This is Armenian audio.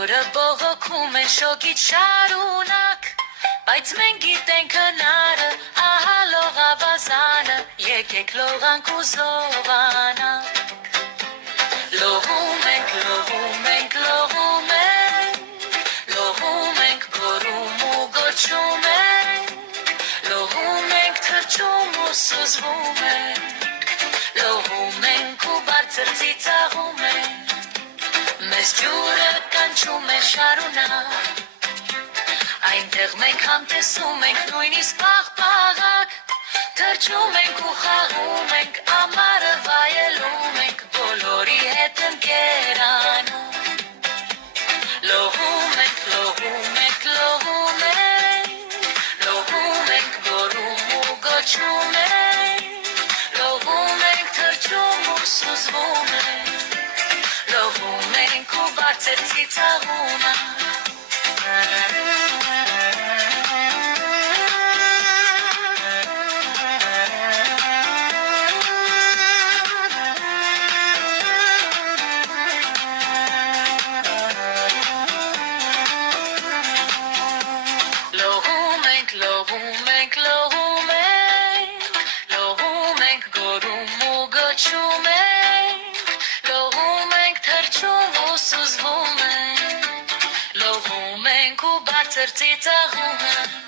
ջուրը բողոքում են շոգից շարունակ, բայց մենք գիտենք հնարը, ահա լողավազանը, եկեք լողանք ու զովանանք։ Լողում ենք, լողում ենք, լողում ենք, լողում ենք, գոռում ու գոչում ենք, լողում ենք, թրջում ու սուզվում ենք, լողում ենք ու բարձր ծիծաղում ենք, մեզ ջուրը կանչում է շարունակ, այնտեղ մենք համտեսում ենք նույնիսկ պաղպաղակ, թրջում ենք ու խաղում ենք, ամառը վայելում ենք, բոլորի հետ ընկերանում։ Լողում ենք, լողում ենք, լողում ենք, լողում ենք, գոռում ու գոչում ենք, լողում ենք, թրջում ու սուզվում ենք, լողում ենք ու բարձր ծիծաղում ենք։ Լողում ենք, լողում ենք, լողում ենք, լողում ենք, գոռում ու գոչում ենք, լողում ենք, թրջում ու սուզվում ենք, լողում ենք ու բարձր ծիծաղում ենք։